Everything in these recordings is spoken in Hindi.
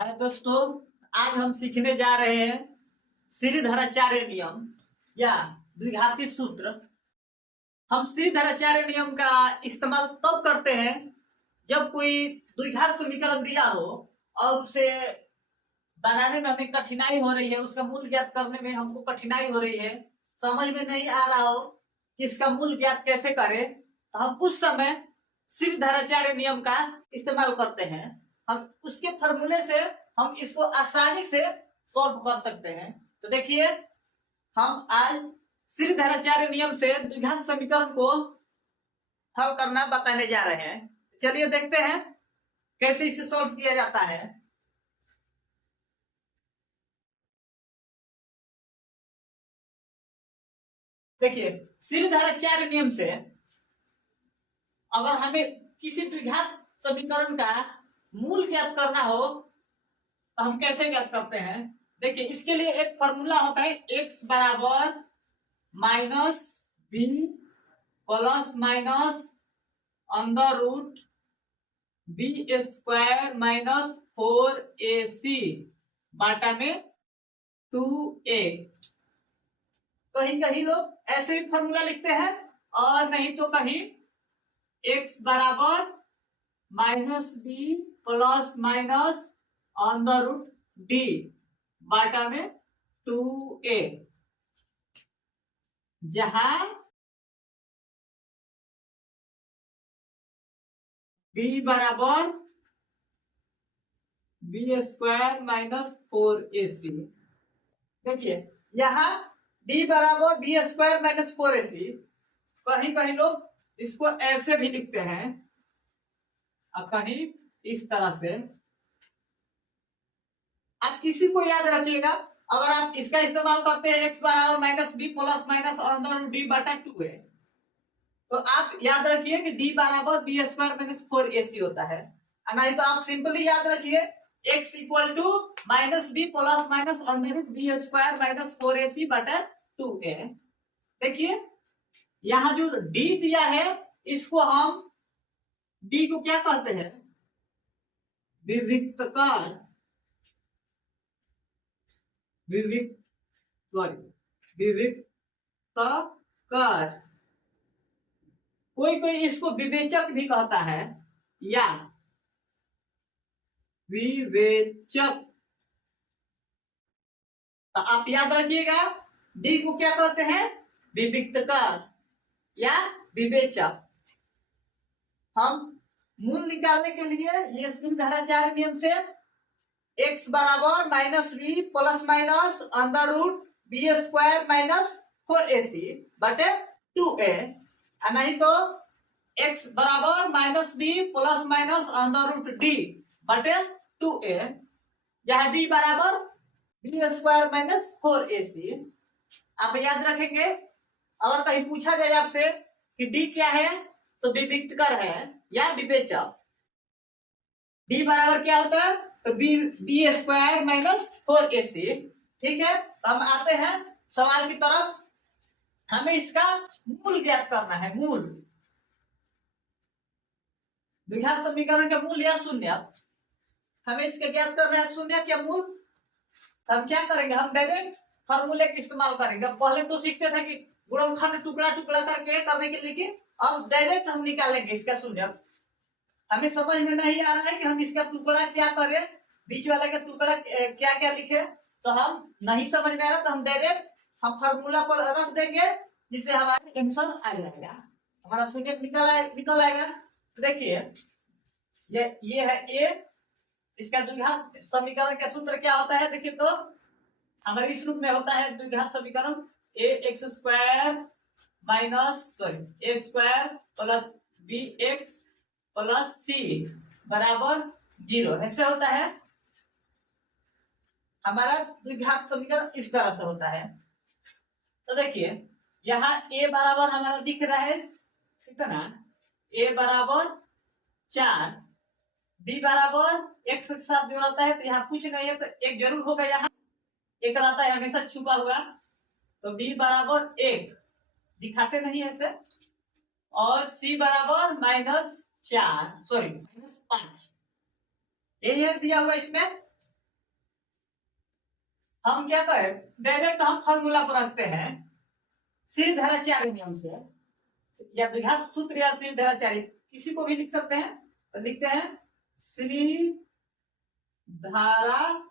हाय दोस्तों, आज हम सीखने जा रहे हैं श्रीधराचार्य नियम या द्विघाती सूत्र। हम श्रीधराचार्य नियम का इस्तेमाल तब करते हैं जब कोई द्विघात समीकरण दिया हो और उसे बनाने में हमें कठिनाई हो रही है, उसका मूल ज्ञात करने में हमको कठिनाई हो रही है, समझ में नहीं आ रहा हो कि इसका मूल ज्ञात कैसे करें, तो हम उस समय श्रीधराचार्य नियम का इस्तेमाल करते हैं। हम उसके फॉर्मूले से हम इसको आसानी से सॉल्व कर सकते हैं। तो देखिए, हम आज श्रीधराचार्य नियम से द्विघात समीकरण को हल करना बताने जा रहे हैं। चलिए देखते हैं कैसे इसे सॉल्व किया जाता है। देखिए, श्रीधराचार्य नियम से अगर हमें किसी द्विघात समीकरण का मूल ज्ञात करना हो तो हम कैसे ज्ञात करते हैं। देखिए, इसके लिए एक फॉर्मूला होता है x बराबर minus B plus minus under root B square minus 4ac बाटा में 2a। कहीं कहीं लोग ऐसे भी फॉर्मूला लिखते हैं और नहीं तो कहीं x बराबर minus B plus minus under root D बाटा में 2a, जहां b बराबर बी स्क्वायर माइनस 4ac। देखिए, यहाँ d बराबर बी स्क्वायर माइनस 4ac, कहीं कहीं लोग इसको ऐसे भी लिखते हैं और कहीं इस तरह से। आप किसी को याद रखिएगा, अगर आप इसका इस्तेमाल करते हैं x बराबर minus B plus minus under root D बटा 2a, तो आप याद रखिए कि d बराबर बी स्क्वायर माइनस 4ac होता है। नहीं तो आप सिंपली याद रखिए x equal to minus B plus minus under root B square minus 4ac बटा 2a। देखिए, यहाँ जो d दिया है इसको हम d को क्या कहते हैं, विविक्तकार। विविक्तकार, कोई कोई इसको विवेचक भी कहता है या विवेचक। तो आप याद रखिएगा, डी को क्या कहते हैं, विविक्तकार या विवेचक। हम मूल निकालने के लिए ये श्रीधराचार्य नियम से x बराबर minus B plus minus under root B square minus 4ac बटे 2a, नहीं तो x बराबर minus B plus minus under root D बटे 2a, जहां d बराबर बी स्क्वायर माइनस 4ac। आप याद रखेंगे, अगर कहीं पूछा जाए आपसे कि d क्या है तो विविक्तकर है या विवेचक। d बराबर क्या होता है, तो बी स्क्वायर माइनस 4ac। ठीक है, तो हम आते हैं सवाल की तरफ। हमें इसका मूल ज्ञात करना है, मूल द्विघात समीकरण का मूल या शून्य। हमें इसका ज्ञात करना है शून्य क्या मूल। हम क्या करेंगे, हम डायरेक्ट फॉर्मूले का इस्तेमाल करेंगे। पहले तो सीखते थे कि गुणनखंड टुकड़ा टुकड़ा करके करने के लिए, अब डायरेक्ट हम निकालेंगे इसका शून्य। हमें समझ में नहीं आ रहा है कि हम इसका टुकड़ा क्या करें, बीच वाले का टुकड़ा क्या क्या लिखे, तो हम नहीं समझ में आ रहा तो हम डायरेक्ट हम फार्मूला पर रख देंगे, जिससे हमारा आंसर आ जाएगा, हमारा शून्य निकल आएगा। तो देखिए, ये है ए। इसका द्विघात समीकरण का सूत्र क्या होता है, देखिए तो हमारे इस रूप में होता है द्विघात समीकरण A X square minus A square plus B X plus C बराबर 0। ऐसे होता है हमारा द्विघात समीकरण, इस तरह से होता है। तो देखिए, यहाँ a बराबर हमारा दिख रहा है कितना, a बराबर 4, b बराबर x के साथ जो रहता है तो यहाँ कुछ नहीं है तो एक जरूर होगा, यहाँ एक रहता है हमेशा छुपा हुआ, तो b बराबर 1 दिखाते नहीं ऐसे, और c बराबर -4 -5 ये दिया हुआ इसमें। हम क्या करें, डायरेक्ट हम फॉर्मूला पर रखते हैं सीधी धाराचार्य नियम से, या द्विघात सूत्र या सीधी धाराचार्य किसी को भी लिख सकते हैं। तो लिखते हैं श्री धाराचार्य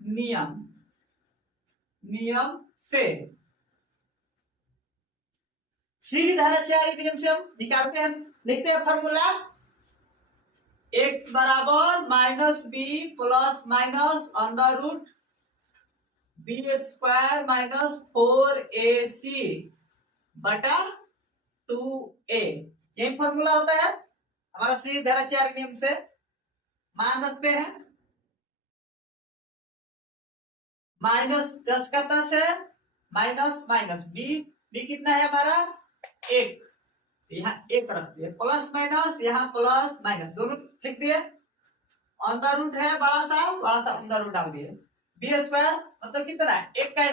नियम से, सीधी धाराचार्य नियम से हम निकालते हैं, लिखते हैं फॉर्मूला x बराबर minus B plus minus under root B square minus 4ac बटा 2a, यही फॉर्मूला होता है हमारा सीधी धाराचार्य नियम से। मान रखते हैं माइनस 10 का 10 है, माइनस माइनस बी कितना है हमारा 1, यहाँ 1 रख दिए, प्लस माइनस यहाँ प्लस माइनस दोनों लिख दिए, अंदर रूट है बड़ा सा अंदर रूट डाल दिए, बी स्क्वायर मतलब कितना है 1 का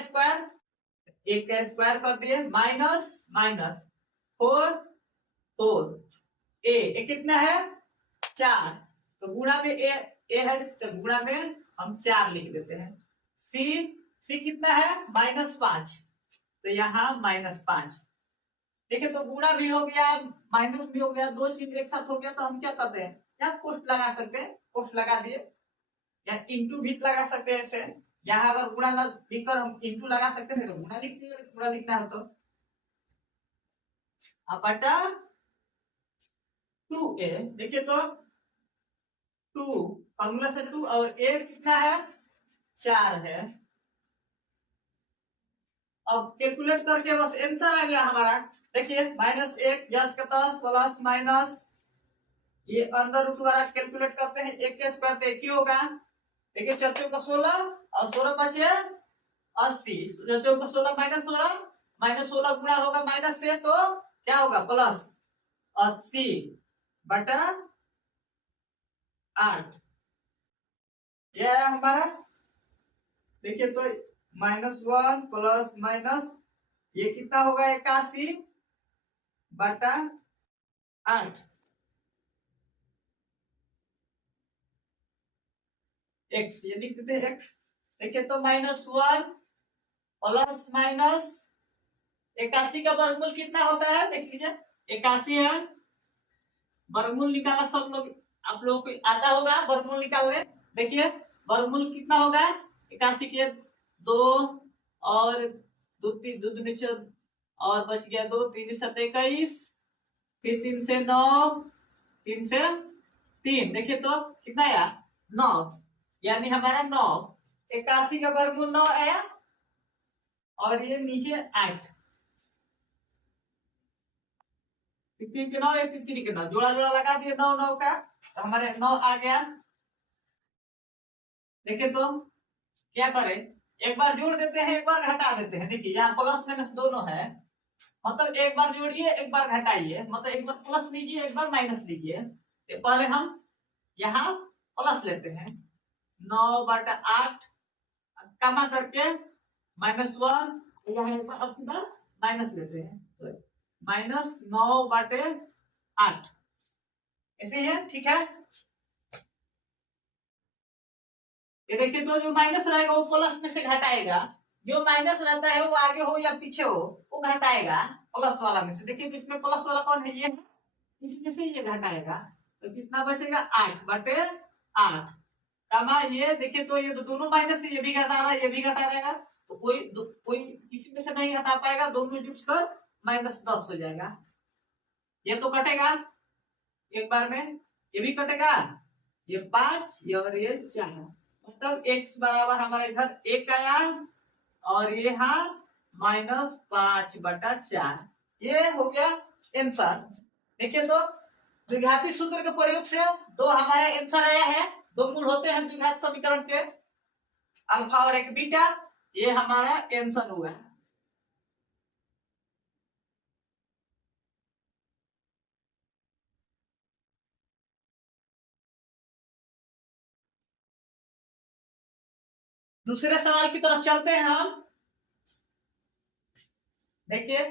स्क्वायर कर दिए, माइनस माइनस 4 ए कितना है 4, तो गुणा में ए है तो गुणा में हम 4 लिख देते हैं। सी कितना है -5, तो यहाँ -5, देखिए तो गुणा भी हो गया माइनस भी हो गया, दो चीज एक साथ हो गया, तो हम क्या करते हैं या कोष्ट लगा सकते हैं, कोष्ट लगा दिए, या इंटू भी लगा सकते हैं ऐसे, यहाँ अगर गुणा न लिखकर हम इंटू लगा सकते हैं तो गुणा लिख दिए, गुणा लिखना है तो बटा 2a, देखिए तो 2 फॉर्मूला से 2 और a कितना है 4 है। अब कैलकुलेट करके बस आंसर आ गया हमारा, देखिए -1 10 का 10 प्लस माइनस ये अंदर रूट वाला कैलकुलेट करते हैं, 1 के स्क्वायर तो 1 ही होगा, देखिए 4 का 16 और 16 बचे 80, 4 का 16 -16 गुणा होगा माइनस से तो क्या होगा प्लस 80 बटा 8, यह है हमारा, देखिए तो -1 प्लस माइनस ये कितना होगा 81 बटा 8, x ये लिख देते हैं x, देखिए तो -1 प्लस माइनस 81 का वर्गमूल कितना होता है देख लीजिए, 81 है, वर्गमूल निकाला सब लोग आप लोगों को आता होगा वर्गमूल निकालने, देखिए वर्गमूल कितना होगा 81 के 2 और 2 3 2 नीचे और बच गया 2 3 7 21, फिर 3 से 9 3 से 3, देखिए तो कितना आया 9, यानी हमारा 9, 81 का वर्गमूल 9 आया और ये नीचे 8, 3 के 9 3 के 9 जोड़ा जोड़ा लगा दिए 9 9 का, तो हमारे 9 आ गया। देखिए तो क्या करें, एक बार जोड़ देते हैं एक बार घटा देते हैं, देखिए यहाँ प्लस माइनस दोनों है, मतलब एक बार जोड़िए एक बार घटाइए, मतलब एक बार प्लस लीजिए एक बार माइनस लीजिए, तो पहले हम यहाँ प्लस लेते हैं 9 बटा 8 कमा करके -1, यहाँ एक बार अब माइनस लेते हैं, तो -9 बटे 8, ऐसे ही है, ठीक है। ये देखिए तो जो माइनस रहेगा वो प्लस में से घटाएगा, जो माइनस रहता है वो आगे हो या पीछे हो वो घटाएगा प्लस वाला में से, देखिए तो इसमें प्लस वाला कौन है ये, इसमें से ये घटाएगा, तो कितना बचेगा 8 बटे 8 कमा ये, देखिए तो ये तो दोनों माइनस से ये भी घटा रहा है ये भी घटा रहेगा, तो कोई किसी में से नहीं घटा पाएगा, दोनों जुड़कर -10 हो जाएगा, ये तो कटेगा एक बार में, ये भी कटेगा, ये 5 ये और ये 4, मतलब x बराबर हमारे इधर 1 आया और ये यहाँ -5 बटा 4, ये हो गया आंसर। देखिए तो द्विघाती सूत्र के प्रयोग से दो हमारे आंसर आया है, दो मूल होते हैं द्विघात समीकरण के, अल्फा और एक बीटा, ये हमारा आंसर हुआ। दूसरे सवाल की तरफ चलते हैं हम, देखिए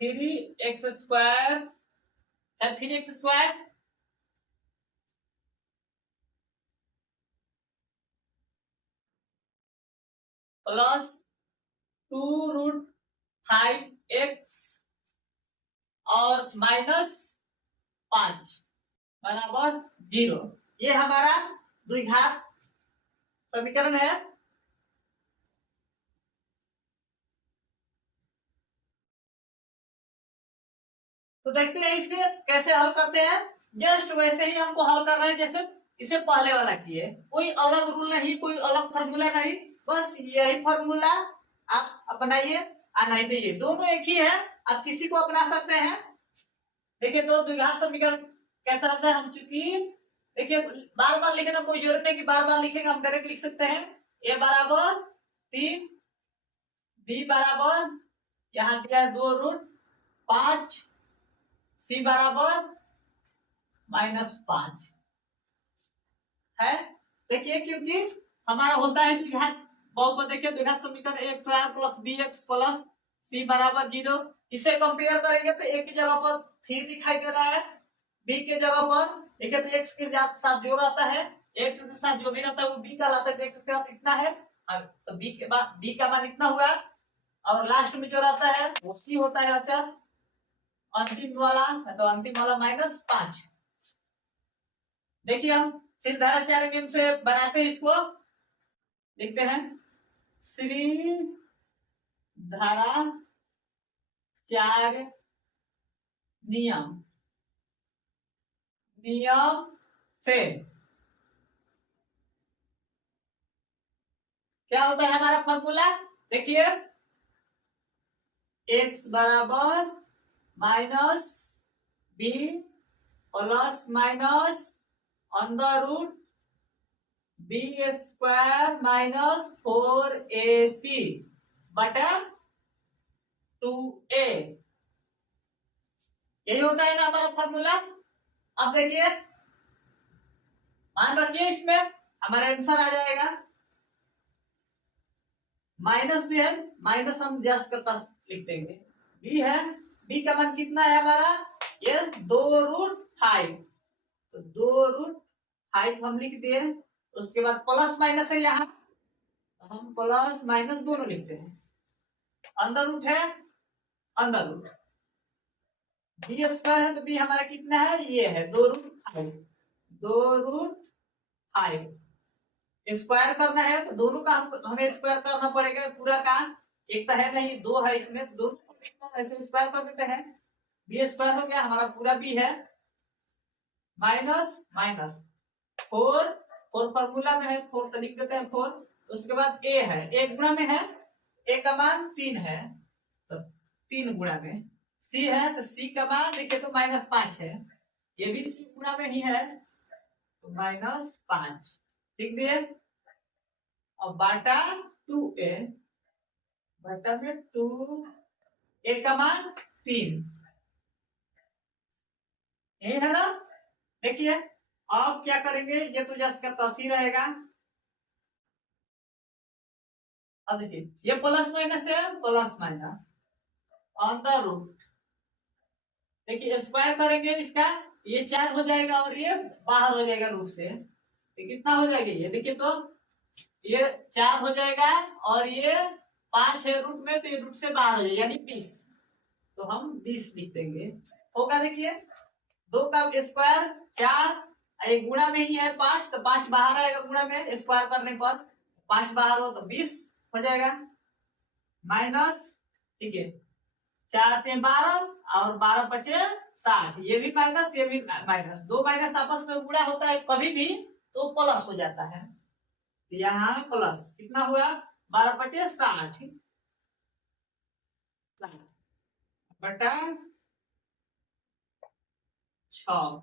3x² है 3x² प्लस 2√5x और -5 बराबर 0। ये हमारा द्विघात समीकरण है। तो देखते हैं इसमें कैसे हल करते हैं। जस्ट वैसे ही हमको हल करना है जैसे इसे पहले वाला किए, कोई अलग रूल नहीं, कोई अलग फॉर्मूला नहीं, बस यही फॉर्मूला आप अपनाइए। नहीं तो ये दोनों एक ही है, आप किसी को अपना सकते हैं। देखिए तो द्विघात समीकरण कैसा रहता है, हम चूंकि देखिए बार बार लिखने की कोई जरूरत नहीं कि बार बार लिखेंगे, हम डायरेक्ट लिख सकते हैं। a बराबर 3, b बराबर यहाँ दिया है 2√5, c बराबर -5 है। देखिए क्योंकि हमारा होता है द्विघात बहुपद, देखिए द्विघात समीकरण a² plus bx plus c बराबर 0। इसे कंपेयर करेंगे तो a की जगह पर 3 दिखाई दे रहा है, b के जगह पर देखिए तो x के साथ जो रहता है, x के साथ जो भी रहता है वो b का लाता है, तो x के साथ इतना है, तो b के बाद b का मान इतना हुआ, और लास्ट में जो रहता है वो c होता है अचर अंतिम वाला, तो अंतिम वाला -5। देखिए हम सिरधाराचार्य नियम से बनाते हैं इसको, लिखते हैं श्री धाराचार्य नियम से क्या होता है हमारा फॉर्मूला। देखिए x बराबर -b plus minus √b² -4ac बटा 2a, यही होता है ना हमारा फॉर्मूला। अब देखिए मान रखिए इसमें हमारा आंसर आ जाएगा, माइनस भी है, माइनस हम जस्ट करता लिख देंगे, b है, b का मान कितना है हमारा, ये 2√5, तो 2√5 हम लिख दिए। उसके बाद प्लस माइनस है यहाँ, हम प्लस माइनस दोनों लिखते हैं, अंदर रूट है, अंदर रूट b² है तो b हमारा कितना है, ये है 2√5, 2√5 स्क्वायर करना है तो दोनों का हमें स्क्वायर करना पड़ेगा पूरा का, एक तो है नहीं, दो है इसमें, दोनों ऐसे स्क्वायर कर देते हैं, b² हो गया हमारा पूरा b है, माइनस माइनस 4 फॉर्मूला में है 4 तो लिख देते हैं 4। उसके बाद a है, एक गुणा में है, a का मान 3 है तो 3 गुणा में, c है तो c का मान देखिए तो -5 है, ये भी c गुणा में ही है तो -5 लिख दिए, और बाटा 2a, बाटा में 2, a का मान 3, यही है ना। देखिए अब क्या करेंगे, ये तो जस्ट का तसी रहेगा। अब देखिए ये प्लस माइनस है, प्लस माइनस अंदर रूट, देखिए स्क्वायर करेंगे इसका, ये 4 हो जाएगा और ये बाहर हो जाएगा रूट से, तो कितना हो जाएगा ये देखिए तो ये 4 हो जाएगा और ये 5 है रूट में, तो ये रूट से बाहर हो जाएगा यानी 20, तो हम 20 लिख देंगे, होगा देखिए 2 का स्क्वायर 4, एक गुणा में ही है 5, तो 5 बाहर आएगा गुणा में, स्क्वायर करने पर 5 बाहर हो तो 20 हो जाएगा, माइनस ठीक है 4 से 12 और 12 बचे 60, ये भी माइनस ये भी माइनस, दो माइनस आपस में गुणा होता है कभी भी तो प्लस हो जाता है, यहाँ प्लस कितना हुआ 12 बचे 60 बटा 6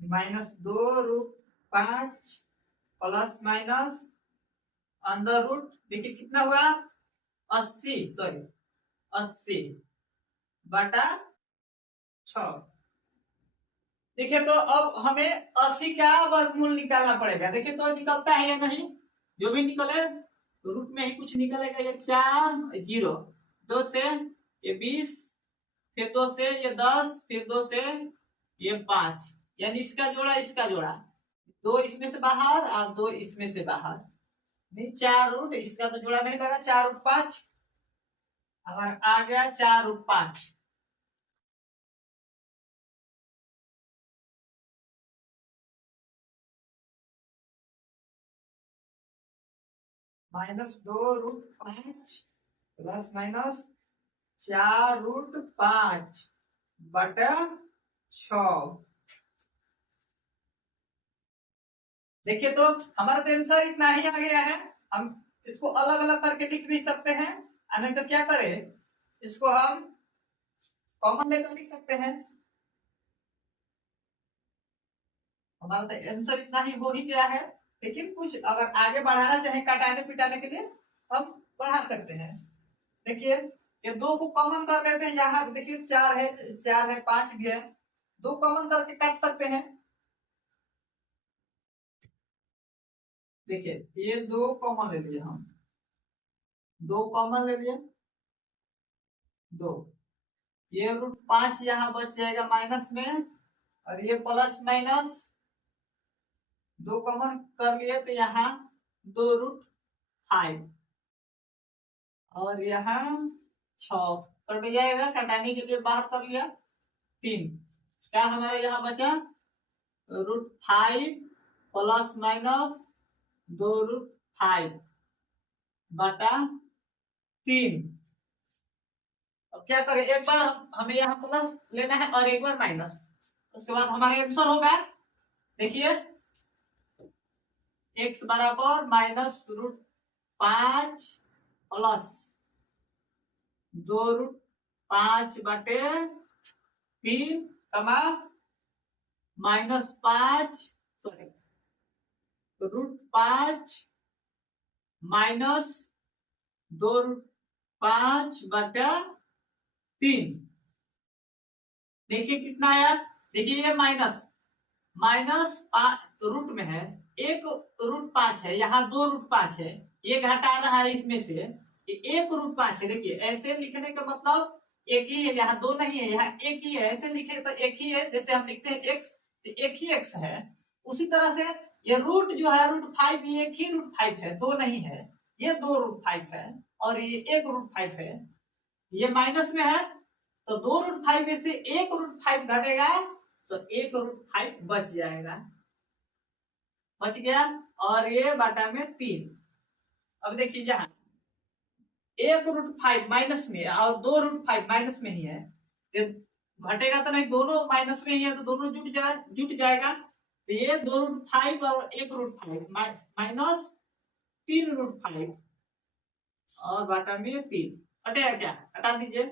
-2√5 प्लस माइनस अंदर रूट, देखिए कितना हुआ 80, सॉरी 80 बटा 6। देखिए तो अब हमें 80 का वर्गमूल निकालना पड़ेगा, देखिए तो निकलता है या नहीं, जो भी निकले रूट में ही कुछ निकलेगा, ये 4 0, 2 से ये 20, फिर 2 से ये 10, फिर 2 से ये 5, यानी इसका जोड़ा इसका जोड़ा, 2 इसमें से बाहर और 2 इसमें से बाहर, नहीं 4 रूट, इसका तो जोड़ा नहीं लगा, 4 रूट 5 हमारा आ गया, 4 root 5। -2 root 5 plus minus 4 root 5 बटा 6। देखिए तो हमारा तो आंसर इतना ही आ गया है। हम इसको अलग अलग करके लिख भी सकते हैं, नहीं तो क्या करें, इसको हम कॉमन लेकर लिख सकते हैं। हमारा तो आंसर इतना ही हो ही गया है, लेकिन कुछ अगर आगे बढ़ाना चाहे काटाने पिटाने के लिए हम बढ़ा सकते हैं। देखिए ये 2 को कॉमन कर लेते हैं, यहाँ देखिए 4 है 5 भी है, 2 कॉमन करके काट सकते हैं। देखिए ये 2 कॉमन ले लिए, हम 2 कॉमन ले लिए, 2, ये रूट 5 यहाँ बच जाएगा माइनस में, और ये प्लस माइनस 2 कॉमन कर लिए तो यहाँ 2 रूट 5, और यहाँ 6 कट जाएगा, कटाने के लिए बाहर कर लिया 3, क्या हमारा यहाँ बचा रूट 5 प्लस माइनस 2 रूट 5 बटा 3। अब क्या करें, एक बार हमें यहाँ प्लस लेना है और एक बार माइनस, उसके बाद हमारा आंसर होगा। देखिए x बराबर माइनस रूट 5 प्लस 2 रूट 5 बटे 3 कमा -5 सॉरी रूट 5 माइनस 2 रूट 5 बटा 3। देखिए कितना आया, देखिए ये माइनस रूट में है, एक रूट 5 है, यहाँ 2 रूट 5 है, ये घटा रहा है इसमें से, ये 1 रूट 5 है। देखिए ऐसे लिखने का मतलब एक ही है, यहाँ 2 नहीं है, यहाँ एक ही है, ऐसे लिखे तो एक ही है, जैसे हम लिखते हैं x, एक ही x है। उसी तरह से ये रूट जो है रूट 5, ये एक ही रूट 5 है, 2 नहीं है, ये 2 रूट 5 है, और ये 1 रूट 5 है, ये माइनस में है, तो 2 रूट 5 में से 1 रूट 5 घटेगा, तो 1 रूट 5 बच जाएगा, बच गया, और ये बटा में 3। अब देखिए जहां 1 रूट 5 माइनस में और 2 रूट 5 माइनस में ही है, घटेगा तो नहीं, दोनों माइनस में ही है, तो दोनों जुट जाएगा, तो ये 2 रूट 5 और 1 रूट 5 माइनस 3 रूट 5 और बटा में 3, हटेगा क्या, हटा दीजिए,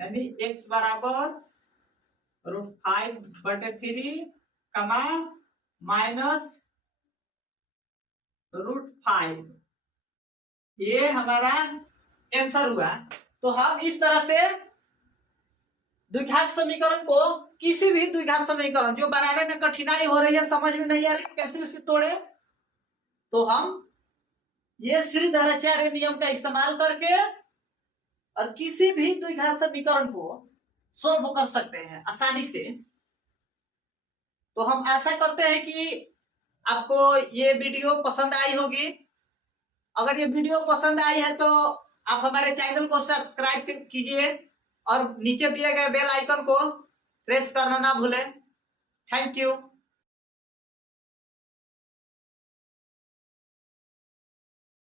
यानी x बराबर रूट 5 बटे 3 कमा माइनस रूट 5, ये हमारा आंसर हुआ। तो हम इस तरह से द्विघात समीकरण को, किसी भी द्विघात समीकरण जो बनाने में कठिनाई हो रही है, समझ में नहीं आ रही कैसे उसे तोड़े, तो हम ये श्रीधराचार्य नियम का इस्तेमाल करके और किसी भी द्विघात समीकरण को सोल्व कर सकते हैं आसानी से। तो हम आशा करते हैं कि आपको ये वीडियो पसंद आई होगी। अगर ये वीडियो पसंद आई है तो आप हमारे चैनल को सब्सक्राइब कीजिए और नीचे दिए गए बेल आइकन को प्रेस करना ना भूलें। Thank you.